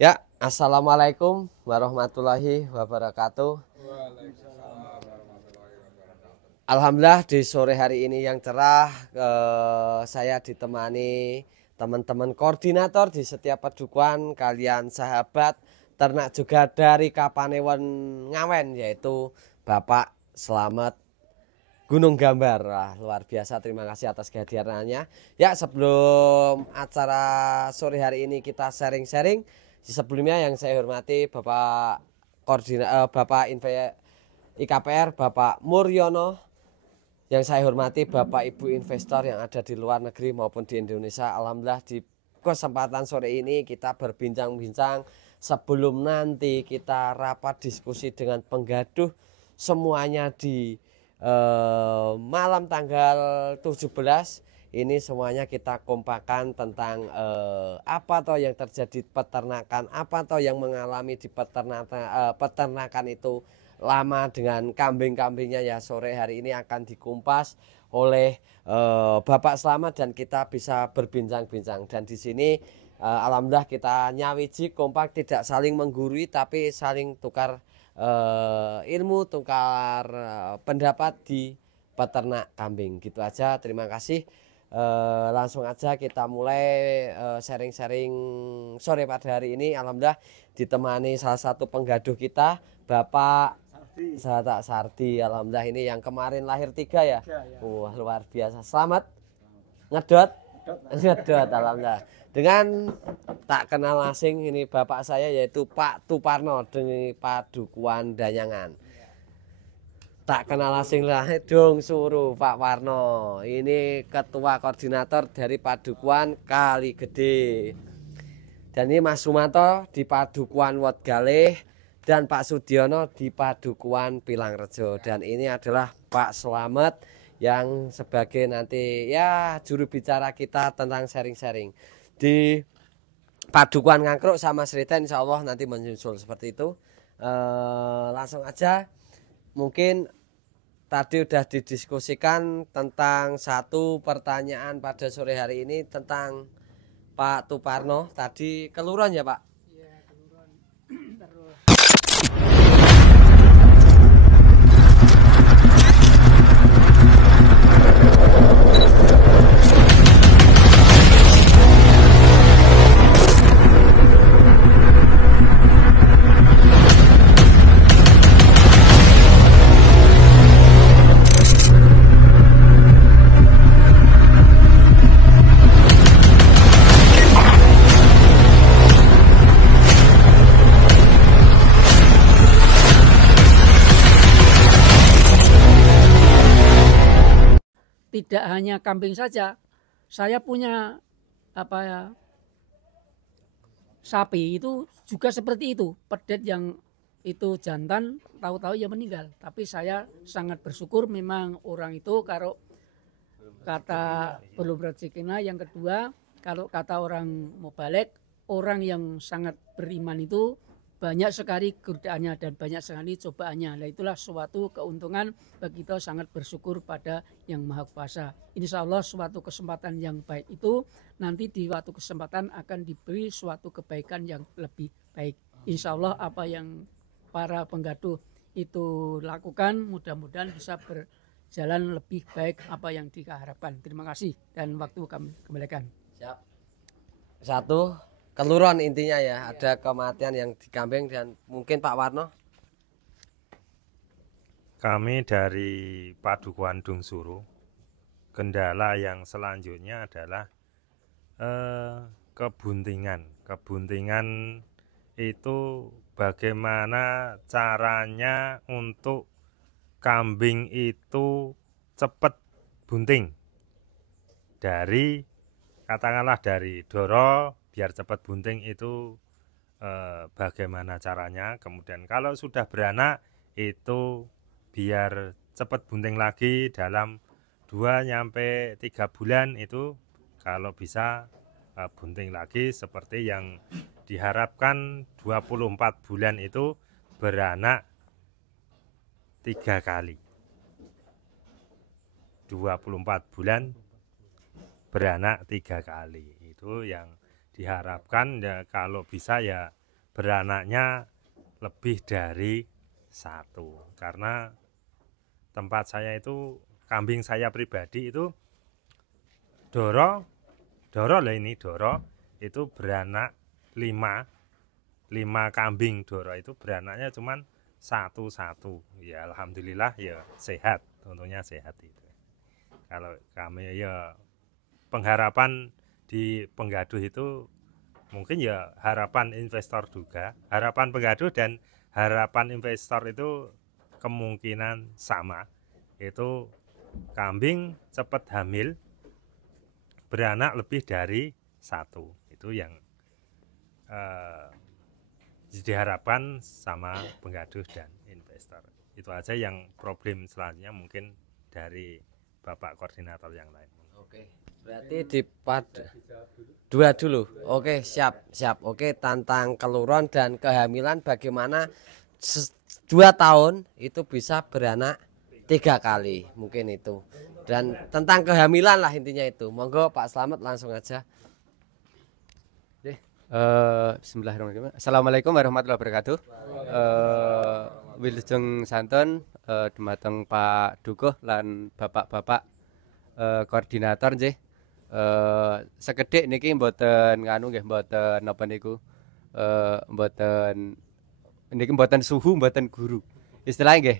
Ya, assalamualaikum warahmatullahi wabarakatuh. Alhamdulillah di sore hari ini yang cerah, saya ditemani teman-teman koordinator di setiap padukuhan, kalian sahabat ternak juga dari Kapanewon Ngawen, yaitu Bapak Slamet Gunung Gambar. Luar biasa, terima kasih atas kehadirannya. Ya, sebelum acara sore hari ini kita sharing-sharing, sebelumnya yang saya hormati Bapak IKPR Bapak Muryono, yang saya hormati Bapak Ibu investor yang ada di luar negeri maupun di Indonesia. Alhamdulillah di kesempatan sore ini kita berbincang-bincang sebelum nanti kita rapat diskusi dengan penggaduh semuanya di malam tanggal 17 ini. Semuanya kita kompakan tentang apa toh yang terjadi peternakan, apa toh yang mengalami di peternakan itu lama dengan kambing-kambingnya. Ya, sore hari ini akan dikumpas oleh Bapak Slamet dan kita bisa berbincang-bincang. Dan di sini alhamdulillah kita nyawiji kompak, tidak saling menggurui tapi saling tukar ilmu, tukar pendapat di peternak kambing. Gitu aja, terima kasih. Langsung aja kita mulai sharing-sharing sore pada hari ini. Alhamdulillah ditemani salah satu penggaduh kita, Bapak Sahatak Sardi. Alhamdulillah ini yang kemarin lahir 3 ya. Wah, luar biasa. Selamat ngedot. Ngedot, alhamdulillah. Dengan tak kenal asing ini bapak saya, yaitu Pak Tuparno dari Padukuhan Danyangan. Tak kenal asing lah dong, suruh Pak Warno. Ini ketua koordinator dari Padukuhan Kali Gede. Dan ini Mas Sumanto di Padukuhan Wotgaleh dan Pak Sudiono di Padukuhan Pilangrejo. Dan ini adalah Pak Slamet yang sebagai nanti ya juru bicara kita tentang sharing-sharing. Di Padukuhan Ngangkruk sama Sriten insya Allah nanti menyusul seperti itu. Langsung aja, mungkin tadi udah didiskusikan tentang satu pertanyaan pada sore hari ini tentang Pak Tuparno. Tadi keluran ya Pak? Iya, keluran. Terus tidak hanya kambing saja, saya punya apa ya, sapi itu juga seperti itu. Pedet yang itu jantan tahu-tahu ya meninggal. Tapi saya sangat bersyukur memang orang itu kalau kata belum rezekinya. Yang kedua, kalau kata orang Mubalek, orang yang sangat beriman itu banyak sekali godaannya dan banyak sekali cobaannya. Nah, itulah suatu keuntungan bagi kita, sangat bersyukur pada Yang Maha Kuasa. Insya Allah suatu kesempatan yang baik itu nanti di suatu kesempatan akan diberi suatu kebaikan yang lebih baik. Insya Allah apa yang para penggaduh itu lakukan mudah-mudahan bisa berjalan lebih baik apa yang diharapkan. Terima kasih dan waktu kami kembalikan. Siap. Satu keluruan intinya ya, ada kematian yang di kambing. Dan mungkin Pak Warno. Kami dari Padukuhan Dungsuru, kendala yang selanjutnya adalah kebuntingan. Kebuntingan itu bagaimana caranya untuk kambing itu cepat bunting. Dari katakanlah dari doro biar cepat bunting itu bagaimana caranya. Kemudian kalau sudah beranak itu biar cepat bunting lagi dalam 2-3 bulan itu kalau bisa bunting lagi seperti yang diharapkan. 24 bulan itu beranak 3 kali. 24 bulan beranak 3 kali. Itu yang diharapkan ya, kalau bisa ya beranaknya lebih dari satu. Karena tempat saya itu, kambing saya pribadi itu Doro lah ini Doro itu beranak 5 kambing Doro itu beranaknya cuman satu. Ya alhamdulillah ya sehat, tentunya sehat itu. Kalau kami ya pengharapan di Penggaduh itu mungkin ya harapan investor juga, harapan Penggaduh dan harapan investor itu kemungkinan sama, itu kambing cepat hamil, beranak lebih dari satu. Itu yang diharapkan sama Penggaduh dan investor. Itu aja yang problem selanjutnya mungkin dari Bapak Koordinator yang lain. Oke, berarti dua dulu. Oke, siap. Oke, tentang keluron dan kehamilan bagaimana 2 tahun itu bisa beranak 3 kali mungkin itu. Dan tentang kehamilan lah intinya itu. Monggo Pak Slamet langsung aja. Bismillahirrahmanirrahim. Assalamualaikum warahmatullahi wabarakatuh. Wilujeng santen dumateng Pak Dukuh lan bapak-bapak koordinator nggih. Sekedhik niki mboten nganu nggih, mboten napa niku. Mboten niki mboten suhu, mboten guru. Istilahnya nggih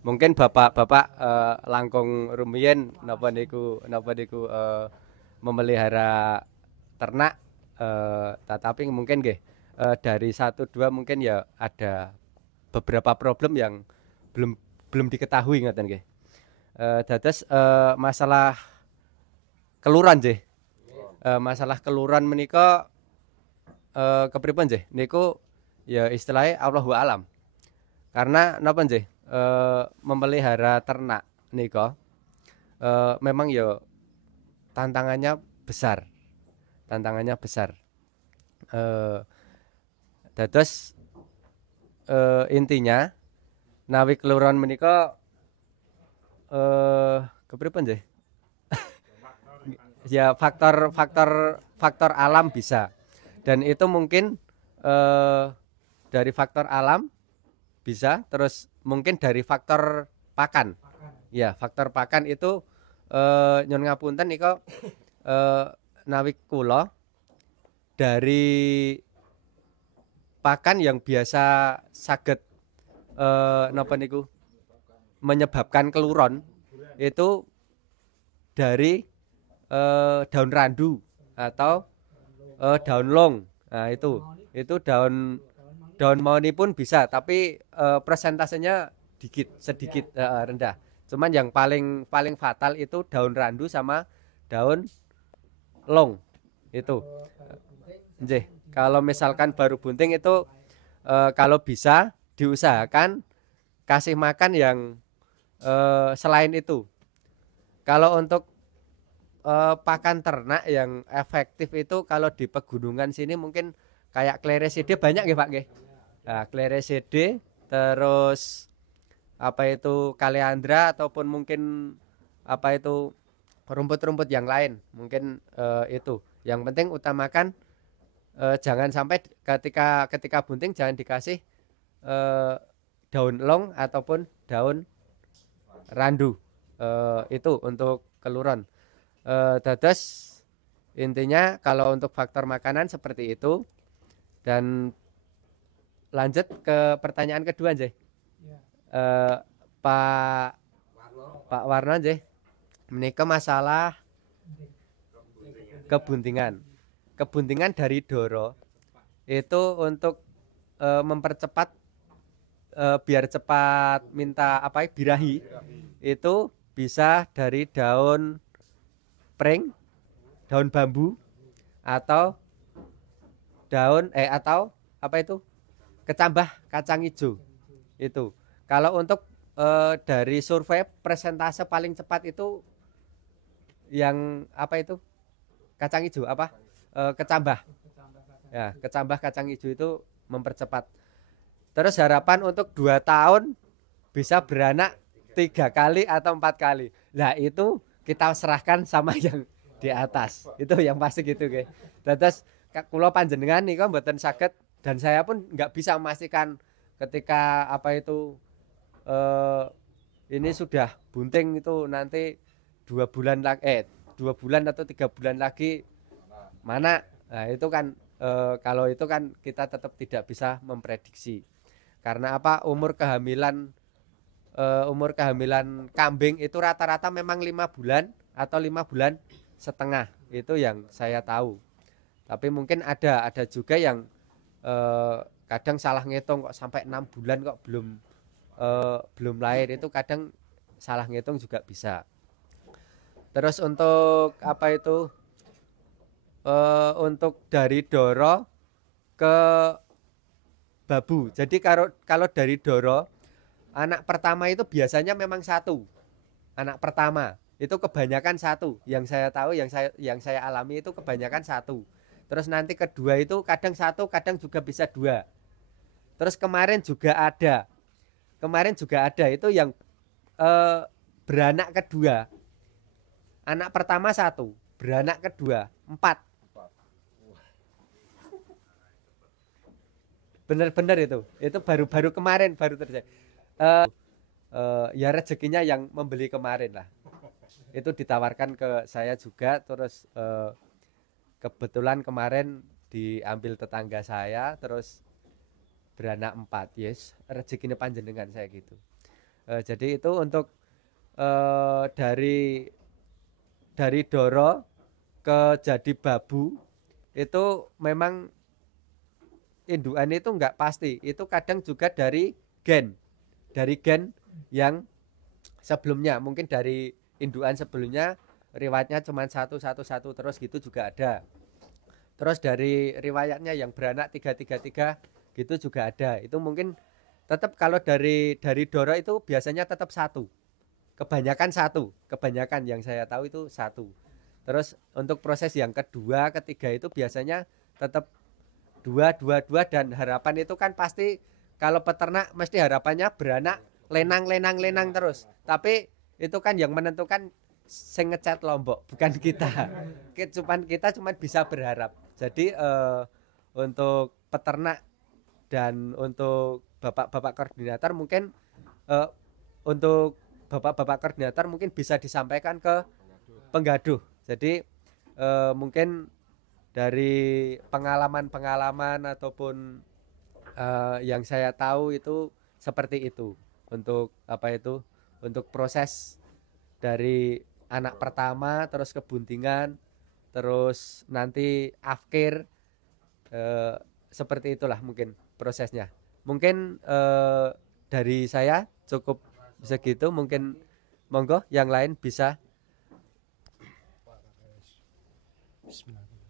mungkin bapak-bapak langkung rumiyin napa niku memelihara ternak, tetapi mungkin nggih dari 1-2 mungkin ya ada beberapa problem yang belum diketahui ngoten nggih. Dados masalah keluran nggih. Masalah keluran menika kepripun nggih? Niku ya istilahnya Allahu alam. Karena napa nggih? Memelihara ternak nika memang ya tantangannya besar. Dados intinya nawi keluran menika kepripun nggih? Ya faktor alam bisa. Dan itu mungkin dari faktor alam bisa, terus mungkin dari faktor pakan. Ya, faktor pakan itu nyun ngapunten nika nawi kula dari pakan yang biasa saged napa niku menyebabkan keluron itu dari daun randu atau daun long. Nah, itu daun mauni pun bisa, tapi persentasenya sedikit rendah. Cuman yang paling fatal itu daun randu sama daun long itu. Nggih, kalau misalkan baru bunting itu kalau bisa diusahakan kasih makan yang selain itu. Kalau untuk pakan ternak yang efektif itu kalau di pegunungan sini mungkin kayak Clerecidea banyak nggih Pak nggih. Nah, Clerecidea terus apa itu Kaleandra ataupun mungkin apa itu rumput-rumput yang lain mungkin itu. Yang penting utamakan jangan sampai ketika bunting jangan dikasih daun long ataupun daun randu. Itu untuk keluron. Dados intinya kalau untuk faktor makanan seperti itu. Dan lanjut ke pertanyaan kedua nggih. Pak Warno nggih. Menika masalah kebuntingan. Kebuntingan dari Doro itu untuk mempercepat biar cepat minta birahi itu bisa dari daun pring, daun bambu atau atau apa itu kecambah kacang hijau itu. Kalau untuk dari survei persentase paling cepat itu yang apa itu kacang hijau kecambah ya, kecambah kacang hijau itu mempercepat. Terus harapan untuk 2 tahun bisa beranak 3 kali atau 4 kali. Nah itu kita serahkan sama yang di atas itu yang pasti gitu guys. Terus kula panjenengan nika mboten saged dan saya pun nggak bisa memastikan ketika apa itu ini sudah bunting itu nanti 2 bulan lagi 2 bulan atau 3 bulan lagi mana. Nah itu kan kalau itu kan kita tetap tidak bisa memprediksi karena apa, umur kehamilan kambing itu rata-rata memang 5 bulan atau 5 bulan setengah, itu yang saya tahu. Tapi mungkin ada juga yang kadang salah ngitung kok sampai 6 bulan kok belum lahir, itu kadang salah ngitung juga bisa. Terus untuk apa itu untuk dari Doro ke Babu. Jadi kalau dari Doro, anak pertama itu biasanya memang satu. Anak pertama itu kebanyakan satu. Yang saya tahu, yang saya alami itu kebanyakan satu. Terus nanti kedua itu kadang satu, kadang juga bisa 2. Terus kemarin juga ada itu yang beranak kedua. Anak pertama 1, beranak kedua 4. Bener-bener itu baru kemarin baru terjadi. Ya rezekinya yang membeli kemarin lah. Itu ditawarkan ke saya juga, terus kebetulan kemarin diambil tetangga saya, terus beranak 4. Yes, rezekinya panjenengan saya gitu. Jadi itu untuk dari Doro ke jadi Babu itu memang indukan itu enggak pasti. Itu kadang juga dari gen yang sebelumnya, mungkin dari indukan sebelumnya riwayatnya cuma satu terus gitu juga ada. Terus dari riwayatnya yang beranak 3 gitu juga ada. Itu mungkin tetap kalau dari Doro itu biasanya tetap 1. Kebanyakan yang saya tahu itu 1. Terus untuk proses yang kedua, ketiga itu biasanya tetap 2 dan harapan itu kan pasti kalau peternak mesti harapannya beranak lenang terus. Tapi itu kan yang menentukan sing ngecat Lombok, bukan kita. Kita cuma bisa berharap. Jadi untuk peternak dan untuk bapak-bapak koordinator mungkin untuk bapak-bapak koordinator mungkin bisa disampaikan ke penggaduh. Jadi mungkin dari pengalaman ataupun yang saya tahu itu seperti itu untuk apa itu, untuk proses dari anak pertama terus kebuntingan terus nanti afkir, seperti itulah mungkin prosesnya. Mungkin dari saya cukup segitu, mungkin monggo yang lain bisa.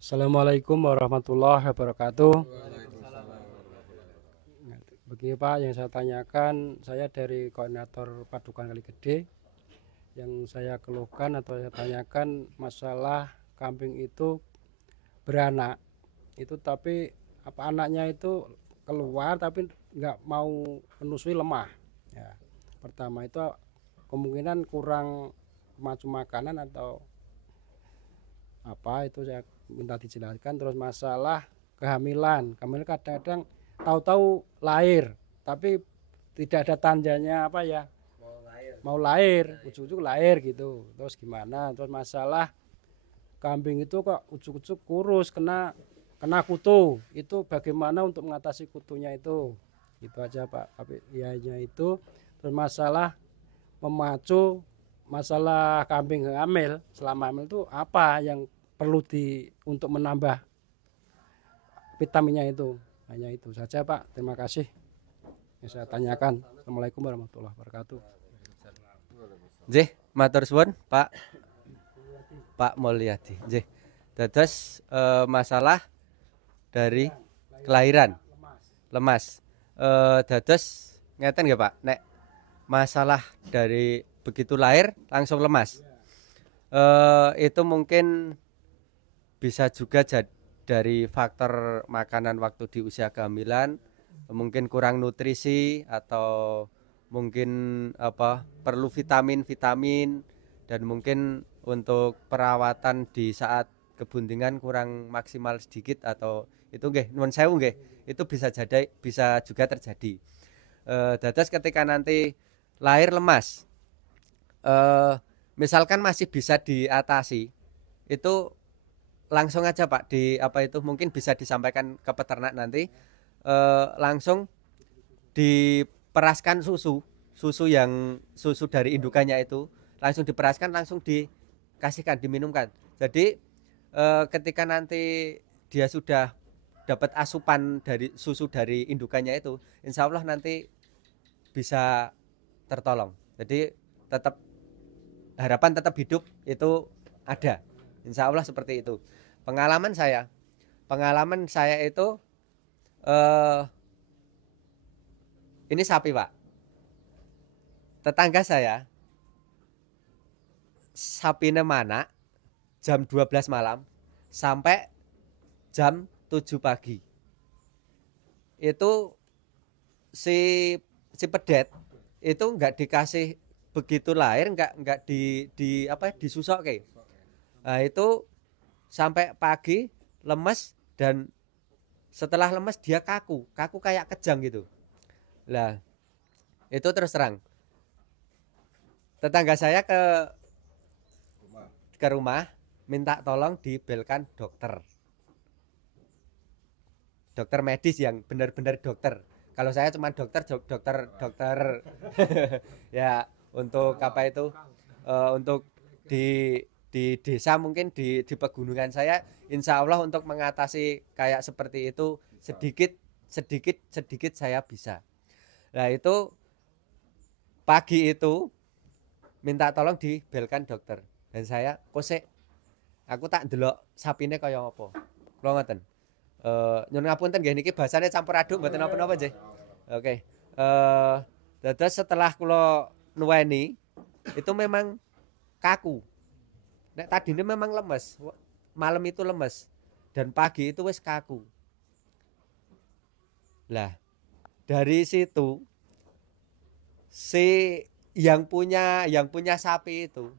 Assalamualaikum warahmatullahi wabarakatuh. Begini Pak, yang saya tanyakan, saya dari koordinator Padukan Kali Gede. Yang saya keluhkan atau saya tanyakan masalah kambing itu beranak. Itu tapi apa anaknya itu keluar tapi nggak mau menusui lemah. Ya. Pertama itu kemungkinan kurang macam makanan atau apa, itu saya minta dijelaskan. Terus masalah kehamilan kadang-kadang tahu-tahu lahir tapi tidak ada tandanya apa ya, mau lahir ujuk-ujuk lahir gitu. Terus gimana? Terus masalah kambing itu kok ujuk-ujuk kurus kena kutu, itu bagaimana untuk mengatasi kutunya itu aja Pak. Tapi ianya itu. Terus masalah memacu masalah kambing hamil, selama hamil itu apa yang perlu untuk menambah vitaminnya itu. Hanya itu saja Pak, terima kasih yang saya tanyakan. Assalamualaikum warahmatullahi wabarakatuh. Nggih, matur suwun Pak Mulyadi. Nggih. Dados masalah dari kelahiran lemas. Dados ngeten nggih Pak, nek masalah dari begitu lahir langsung lemas. Itu mungkin bisa juga dari faktor makanan waktu di usia kehamilan, mungkin kurang nutrisi atau mungkin perlu vitamin dan mungkin untuk perawatan di saat kebuntingan kurang maksimal sedikit, atau Itu nggih nuwun sewu nggih. Itu bisa juga terjadi. Dados ketika nanti lahir lemas, misalkan masih bisa diatasi, itu langsung aja Pak di apa itu mungkin bisa disampaikan ke peternak nanti, langsung diperaskan susu dari indukannya itu langsung diperaskan, langsung dikasihkan, diminumkan. Jadi ketika nanti dia sudah dapat asupan dari susu dari indukannya itu, insya Allah nanti bisa tertolong. Jadi tetap harapan tetap hidup itu ada, insya Allah seperti itu. Pengalaman saya itu ini sapi Pak, tetangga saya sapinya mana jam 12 malam sampai jam 7 pagi. Itu si pedet itu enggak dikasih begitu lahir, enggak disusok kayak. Nah, itu sampai pagi lemes, dan setelah lemes dia kaku kayak kejang gitu. Lah, itu terus terang tetangga saya ke rumah minta tolong dibelkan dokter medis yang benar-benar dokter. Kalau saya cuma dokter ya untuk apa itu untuk di desa mungkin di pegunungan saya insya Allah untuk mengatasi kayak seperti itu sedikit saya bisa. Nah itu pagi itu minta tolong dibelkan dokter, dan saya kosek aku tak ndelok sapine kaya apa. Kula ngoten. Nyuwun ngapunten nggih niki bahasane campur aduk mboten napa-napa nggih. Oke. Dados setelah kula nuweni itu memang kaku. Nek tadine memang lemes, malam itu lemes dan pagi itu wis kaku. Lah, dari situ si yang punya sapi itu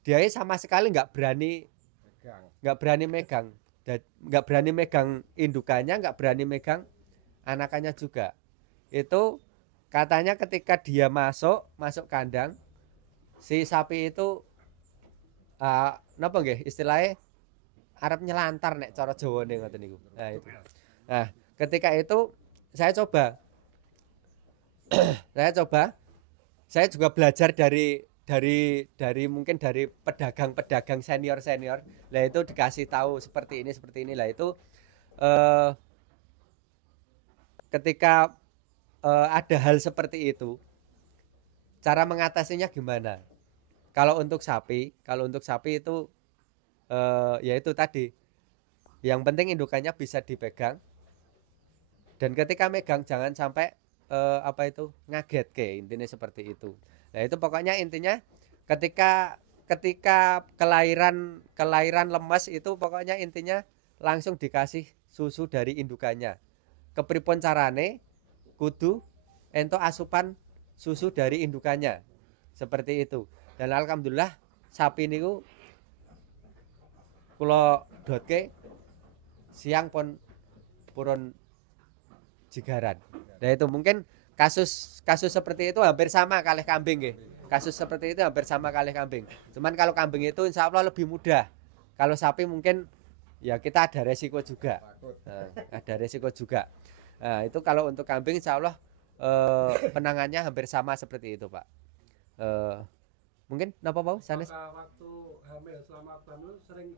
dia sama sekali nggak berani megang, nggak berani megang indukannya, nggak berani megang anakannya juga. Itu katanya ketika dia masuk kandang, si sapi itu napa nggih istilahnya arep nyelantar nek cara Jawane ngoten niku. Nah itu. Nah, ketika itu saya coba saya juga belajar dari mungkin dari pedagang senior. Lah itu dikasih tahu seperti ini. Lah itu ketika ada hal seperti itu, cara mengatasinya gimana? Kalau untuk sapi itu ya itu tadi. Yang penting indukannya bisa dipegang. Dan ketika megang jangan sampai ngaget ke, intinya seperti itu. Nah itu pokoknya intinya ketika kelahiran lemas itu pokoknya intinya langsung dikasih susu dari indukannya. Kepripun carane kudu ento asupan susu dari indukannya seperti itu. Dan alhamdulillah sapi niku kula dotke siang pun purun jigaran. Nah itu mungkin kasus seperti itu hampir sama kalih kambing nggih. Kasus seperti itu hampir sama kalih kambing. Cuman kalau kambing itu insya Allah lebih mudah. Kalau sapi mungkin ya kita ada resiko juga. Nah, itu kalau untuk kambing insya Allah penangannya hampir sama seperti itu Pak. Mungkin napa Pak? Sanes? Waktu hamil, selama hamil sering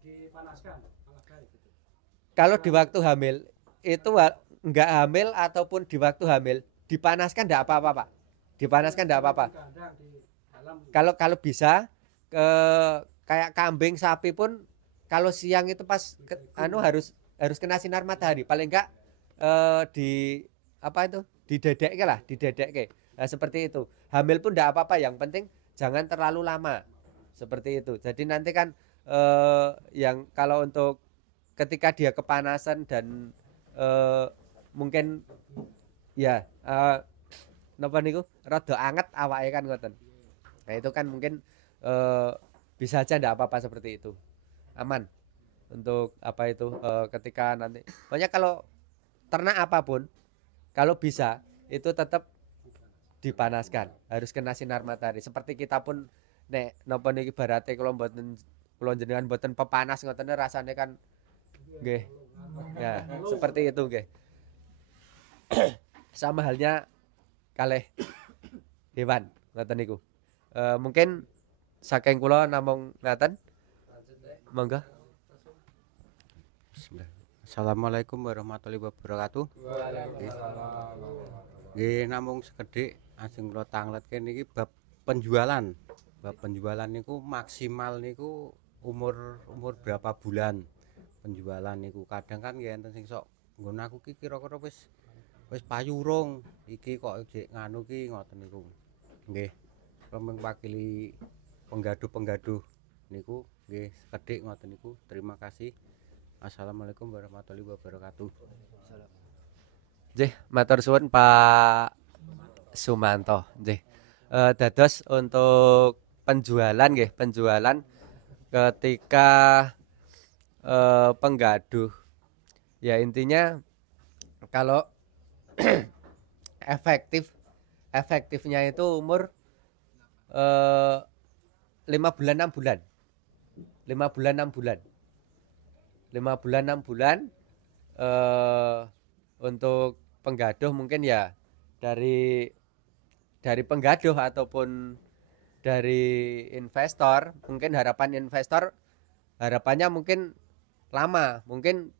dipanaskan. Kalau di waktu hamil itu enggak hamil ataupun di waktu hamil dipanaskan enggak apa-apa Pak. Dipanaskan enggak apa-apa. Kalau bisa kayak kambing sapi pun kalau siang itu pas harus kena sinar matahari paling enggak didedekke. Nah seperti itu. Hamil pun enggak apa-apa, yang penting jangan terlalu lama. Seperti itu. Jadi nanti kan yang kalau untuk ketika dia kepanasan dan mungkin ya napa niku rada anget awake kan ngoten. Nah itu kan mungkin bisa aja ndak apa-apa seperti itu. Aman untuk apa itu ketika nanti pokoknya kalau ternak apapun kalau bisa itu tetap dipanaskan, harus kena sinar matahari. Seperti kita pun nek napa niki ibarate kula jenengan mboten pepanas ngoten rasane kan nggih. Ya, seperti itu nggih. Sama halnya kalih hewan ngoten niku. Mungkin saking kula namung ngaten. Monggo. Bismillah. Assalamualaikum warahmatullahi wabarakatuh. Nggih namung sekedhik ajeng kula tangletke niki bab penjualan. Bab penjualan niku maksimal niku umur berapa bulan penjualan niku. Kadang kan nggih enten sing sok nggon aku ki kira-kira wis payu urung iki kok jek nganu ki ngoten niku. Nggih. Kula mewakili penggaduh-penggaduh niku nggih sekedhik ngoten niku. Terima kasih. Assalamualaikum warahmatullahi wabarakatuh. Nggih, matur suwun Pak Sumanto. Nggih. Dados untuk penjualan nggih, penjualan ketika penggaduh. Ya intinya kalau efektifnya itu umur 5 bulan 6 bulan. 5 bulan 6 bulan. 5 bulan 6 bulan untuk penggaduh mungkin ya dari penggaduh ataupun dari investor, mungkin harapannya mungkin lama, mungkin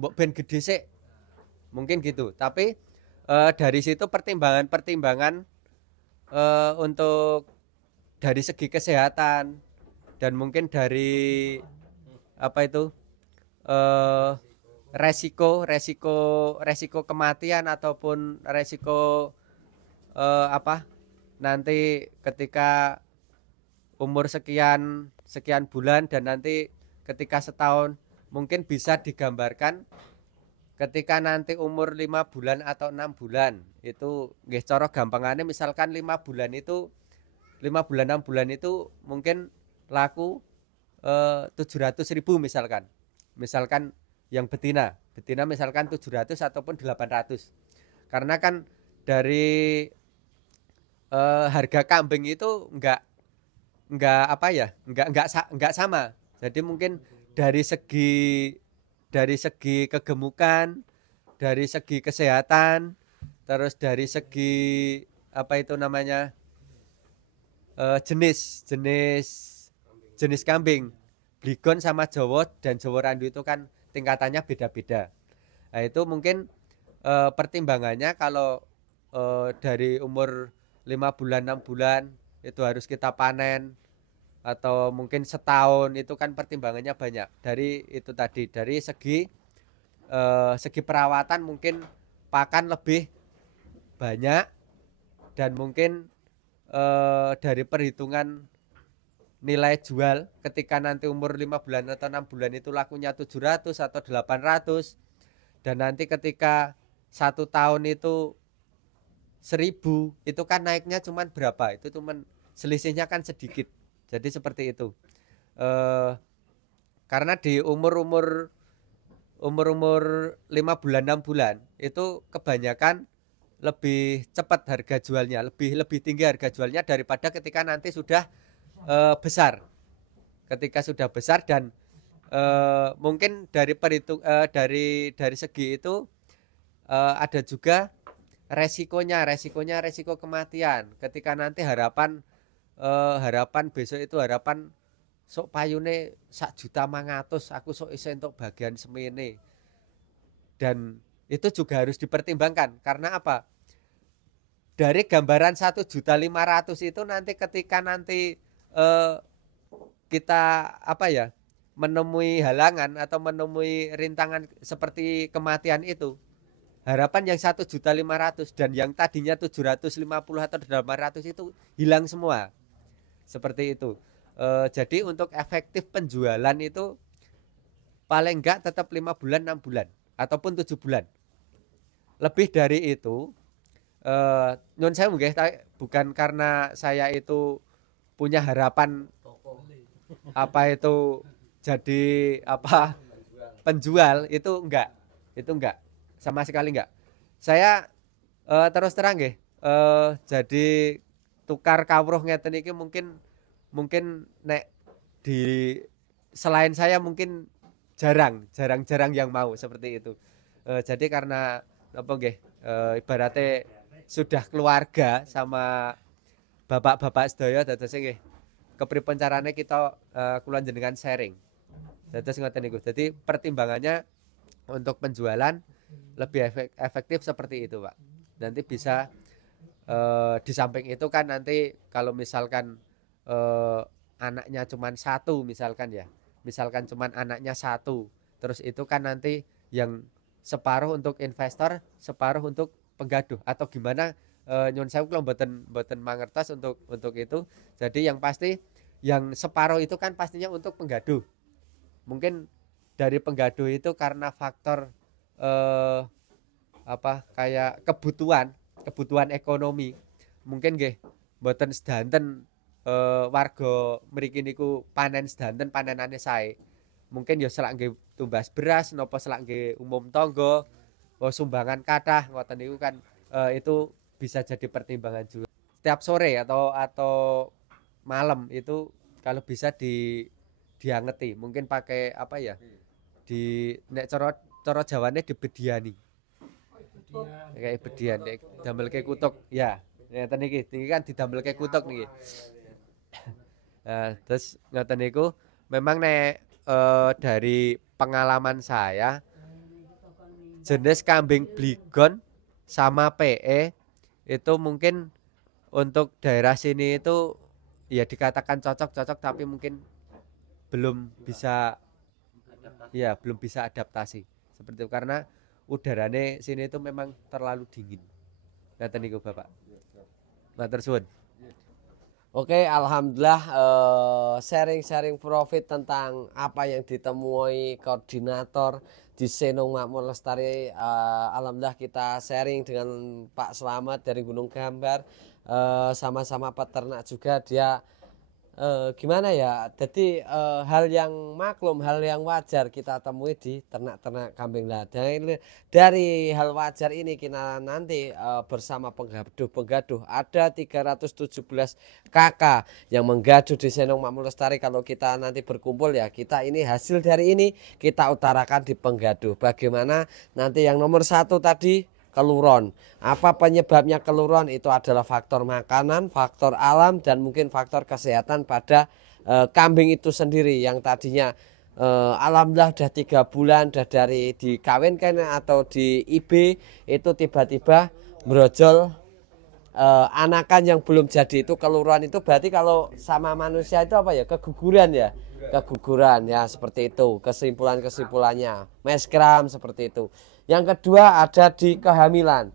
mbok ben gede sik. Mungkin gitu. Tapi dari situ pertimbangan untuk dari segi kesehatan dan mungkin dari apa itu resiko kematian ataupun resiko nanti ketika umur sekian bulan dan nanti ketika setahun mungkin bisa digambarkan ketika nanti umur 5 bulan atau 6 bulan itu nggih cara gampangane misalkan 5 bulan 6 bulan itu mungkin laku 700.000 misalkan yang betina misalkan 700 ataupun 800 karena kan dari harga kambing itu enggak sama. Jadi mungkin dari segi kegemukan, dari segi kesehatan, terus dari segi jenis kambing. Bligon sama Jawa dan Jawa Randu itu kan tingkatannya beda-beda. Nah, itu mungkin pertimbangannya kalau dari umur 5 bulan 6 bulan itu harus kita panen atau mungkin setahun itu kan pertimbangannya banyak. Dari itu tadi dari segi perawatan mungkin pakan lebih banyak dan mungkin dari perhitungan nilai jual ketika nanti umur 5 bulan atau 6 bulan itu lakunya 700 atau 800 dan nanti ketika 1 tahun itu 1000 itu kan naiknya cuman berapa, itu cuman selisihnya kan sedikit. Jadi seperti itu karena di umur 5 bulan 6 bulan itu kebanyakan lebih cepat harga jualnya, lebih tinggi harga jualnya daripada ketika nanti sudah besar. Ketika sudah besar dan mungkin dari segi itu ada juga resiko kematian. Ketika nanti harapan besok itu sok payune 1.500.000 aku sok iso entuk bagian semene. Dan itu juga harus dipertimbangkan karena apa? Dari gambaran 1.500.000 itu nanti ketika nanti kita menemui halangan atau menemui rintangan seperti kematian itu, harapan yang 1.500.000 dan yang tadinya 750 atau 800 itu hilang semua. Seperti itu. Jadi untuk efektif penjualan itu paling enggak tetap 5 bulan 6 bulan ataupun 7 bulan. Lebih dari itu nyun sewu nggih, bukan karena saya itu punya harapan jadi apa penjual itu enggak sama sekali enggak. Saya terus terang nggih jadi tukar kawruh ngeten iki mungkin nek di selain saya mungkin jarang yang mau seperti itu. Jadi karena apa nggih ibaratnya sudah keluarga sama bapak-bapak sedaya dados nggih kepripun carane kita kula jenengan sharing. Dados ngoten niku. Jadi pertimbangannya untuk penjualan lebih efektif seperti itu, Pak. Nanti bisa di samping itu kan nanti kalau misalkan anaknya cuman satu misalkan ya. Misalkan cuman anaknya satu. Terus itu kan nanti yang separuh untuk investor, separuh untuk penggaduh atau gimana nyun sewu kula mboten mangertos untuk itu. Jadi yang pasti yang separuh itu kan pastinya untuk penggaduh. Mungkin dari penggaduh itu karena faktor apa kayak kebutuhan ekonomi. Mungkin nggih mboten sedanten warga mriki niku panen sedanten panenane sae. Mungkin ya selak nggih tumbas beras napa selak nggih umum tangga, sumbangan kathah ngoten niku kan itu bisa jadi pertimbangan juga. Setiap sore atau malam itu kalau bisa diangeti, mungkin pakai apa ya? Di nek cara Jawane dibediani. Kayak bedian nek damelke kutuk ya. Ngeten iki kan didamelke kutuk niki. Terus ngoten niku memang nek dari pengalaman saya jenis kambing Bligon sama PE itu mungkin untuk daerah sini itu ya dikatakan cocok tapi mungkin belum bisa adaptasi seperti itu karena udarane sini itu memang terlalu dingin. Ngoten niku Bapak. Matur suwun. Oke, alhamdulillah sharing-sharing profit tentang apa yang ditemui koordinator di Senong Makmur Lestari. Alhamdulillah kita sharing dengan Pak Slamet dari Gunung Gambar, sama-sama peternak juga dia. Gimana ya, jadi hal yang maklum, hal yang wajar kita temui di ternak-ternak kambing lah. Dari hal wajar ini kita nanti bersama penggaduh ada 317 kakak yang menggaduh di Senong Makmur Lestari. Kalau kita nanti berkumpul ya kita ini hasil dari ini kita utarakan di penggaduh. Bagaimana nanti yang nomor 1 tadi keluron. Apa penyebabnya keluron? Itu adalah faktor makanan, faktor alam, dan mungkin faktor kesehatan pada kambing itu sendiri yang tadinya alhamdulillah udah 3 bulan udah dari dikawinkan atau di IB itu tiba-tiba brojol anakan yang belum jadi itu keluruan. Itu berarti kalau sama manusia itu apa ya, keguguran ya, keguguran ya, seperti itu kesimpulannya meskram seperti itu. Yang kedua ada di kehamilan.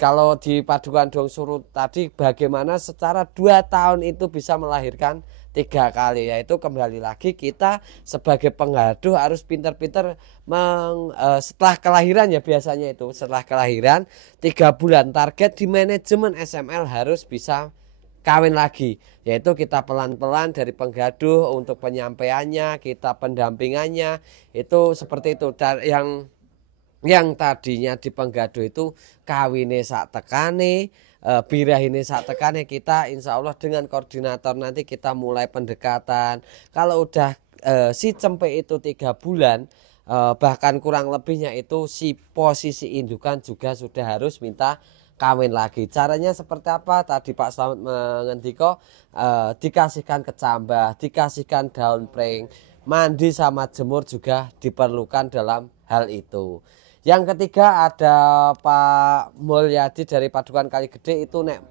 Kalau di Padukan Dong Surut tadi bagaimana secara 2 tahun itu bisa melahirkan 3 kali, yaitu kembali lagi kita sebagai penggaduh harus pintar-pintar setelah kelahiran ya, biasanya itu setelah kelahiran 3 bulan target di manajemen SML harus bisa kawin lagi, yaitu kita pelan-pelan dari penggaduh untuk penyampaiannya, kita pendampingannya itu seperti itu. Yang tadinya di penggaduh itu kawine sak tekane, birahine sak tekane, kita insya Allah dengan koordinator nanti kita mulai pendekatan. Kalau udah si cempe itu 3 bulan bahkan kurang lebihnya itu si posisi indukan juga sudah harus minta kawin lagi. Caranya seperti apa? Tadi Pak Slamet mengendiko dikasihkan kecambah, dikasihkan daun pring, mandi sama jemur juga diperlukan dalam hal itu. Yang ketiga ada Pak Mulyadi dari Padukan Kaligede itu nek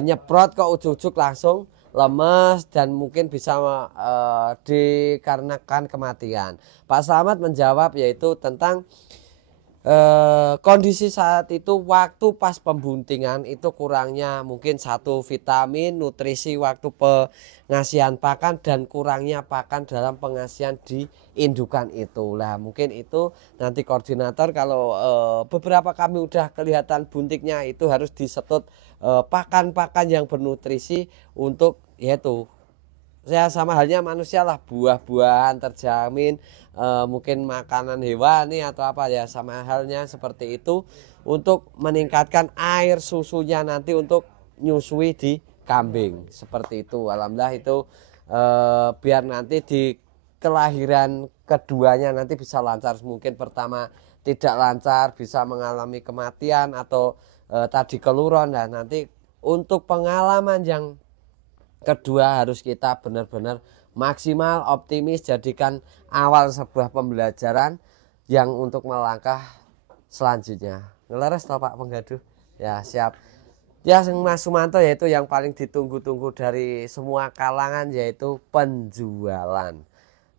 nyeprot kok ujuk-ujuk langsung lemes dan mungkin bisa dikarenakan kematian. Pak Slamet menjawab yaitu tentang kondisi saat itu waktu pas pembuntingan itu kurangnya mungkin 1 vitamin, nutrisi waktu pengasihan pakan dan kurangnya pakan dalam pengasihan di indukan itu. Lah mungkin itu nanti koordinator kalau beberapa kami udah kelihatan buntiknya itu harus disetut pakan-pakan yang bernutrisi untuk yaitu ya sama halnya manusia lah, buah-buahan terjamin, mungkin makanan hewani atau apa ya, sama halnya seperti itu untuk meningkatkan air susunya nanti untuk nyusui di kambing seperti itu. Alhamdulillah itu biar nanti di kelahiran keduanya nanti bisa lancar. Mungkin pertama tidak lancar, bisa mengalami kematian atau tadi keluron. Nah nanti untuk pengalaman yang kedua harus kita benar-benar maksimal optimis, jadikan awal sebuah pembelajaran yang untuk melangkah selanjutnya. Ngeleres toh Pak Penggaduh? Ya siap. Ya Mas Sumanto, yaitu yang paling ditunggu-tunggu dari semua kalangan, yaitu penjualan.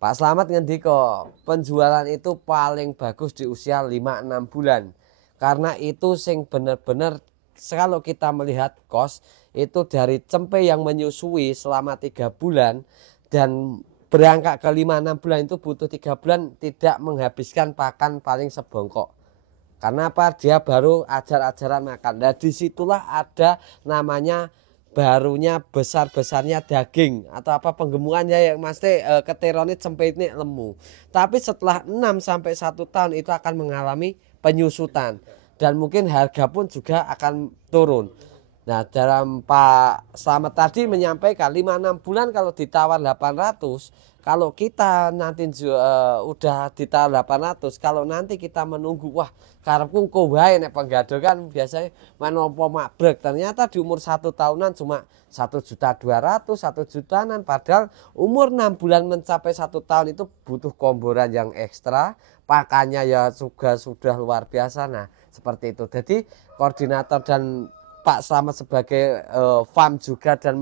Pak Slamet ngendika penjualan itu paling bagus di usia 5-6 bulan. Karena itu sing bener-bener kalau kita melihat kos itu dari cempe yang menyusui selama 3 bulan dan berangkat ke 5-6 bulan itu butuh 3 bulan tidak menghabiskan pakan paling sebongkok. Karena apa? Dia baru ajar-ajaran makan. Nah disitulah ada namanya barunya besar-besarnya daging atau apa penggemukannya yang mesti keteronit sampai ini lemu. Tapi setelah 6 sampai 1 tahun itu akan mengalami penyusutan dan mungkin harga pun juga akan turun. Nah, dalam Pak Slamet tadi menyampaikan 5-6 bulan kalau ditawar 800, kalau kita nanti udah ditawar 800, kalau nanti kita menunggu, wah karepku engko wae nek Penggaduh kan biasanya menopo mabrek, ternyata di umur 1 tahunan cuma 1.200.000, 1 jutaan, padahal umur 6 bulan mencapai 1 tahun itu butuh komboran yang ekstra, pakannya ya juga sudah luar biasa. Nah seperti itu, jadi koordinator dan Pak Slamet sebagai farm juga dan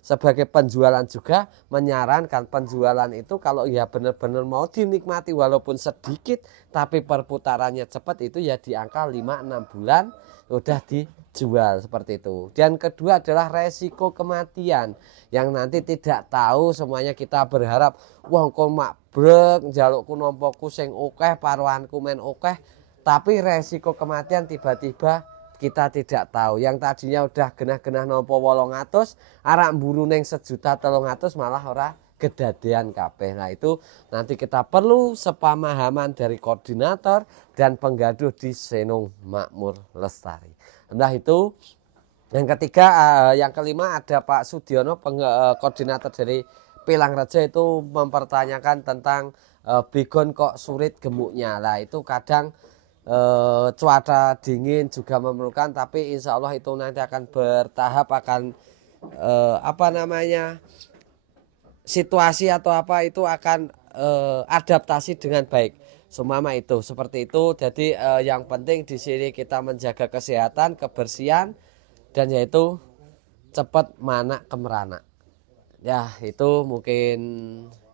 sebagai penjualan juga menyarankan penjualan itu kalau ya benar-benar mau dinikmati walaupun sedikit tapi perputarannya cepat itu ya di angka 5-6 bulan udah dijual seperti itu. Dan kedua adalah resiko kematian yang nanti tidak tahu, semuanya kita berharap wah kok mabrek njalukku nompoku sing akeh paruanku men akeh, tapi resiko kematian tiba-tiba kita tidak tahu. Yang tadinya udah genah-genah nompo 800 arak mburu ning 1.300.000 malah ora kedadean kabeh. Nah itu nanti kita perlu sepamahaman dari koordinator dan penggaduh di Senung Makmur Lestari. Nah itu yang ketiga. Yang kelima ada Pak Sudiono, koordinator dari Pilangrejo, itu mempertanyakan tentang bigon kok surit gemuknya. Nah itu kadang cuaca dingin juga memerlukan, tapi insya Allah itu nanti akan bertahap, akan situasi atau apa itu akan adaptasi dengan baik. Semama itu seperti itu. Jadi yang penting di sini kita menjaga kesehatan, kebersihan, dan yaitu cepat mana kemerana. Ya itu mungkin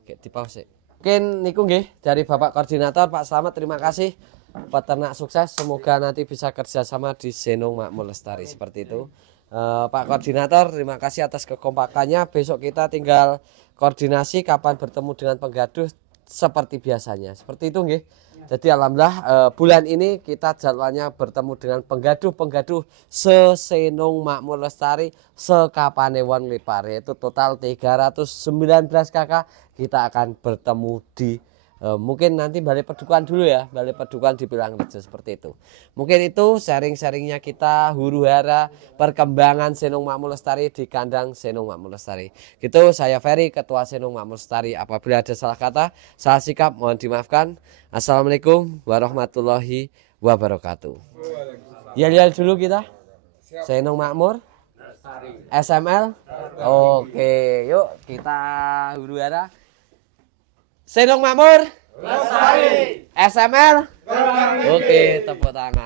di pause. Mungkin niku nggih dari Bapak Koordinator Pak Slamet, terima kasih. Peternak sukses, semoga nanti bisa kerjasama di Senung Makmur Lestari seperti itu. Pak Koordinator, terima kasih atas kekompakannya. Besok kita tinggal koordinasi kapan bertemu dengan penggaduh seperti biasanya. Seperti itu nggih. Jadi alhamdulillah bulan ini kita jadwalnya bertemu dengan penggaduh se-Senung Makmur Lestari sekapanewon lipar, yaitu total 319 kakak. Kita akan bertemu di mungkin nanti Balai Pedukuhan dulu ya, Balai Pedukuhan di Pilangrejo seperti itu. Mungkin itu sharing-sharingnya kita, huru-hara perkembangan Senung Makmur Lestari di kandang Senung Makmur Lestari. Gitu, saya Ferry, Ketua Senung Makmur Lestari. Apabila ada salah kata, salah sikap, mohon dimaafkan. Assalamualaikum warahmatullahi wabarakatuh. Ya dulu kita. Senung Makmur SML. Oke, yuk kita huru-hara. Senung Makmur Lestari, SML. Oke, tepuk tangan.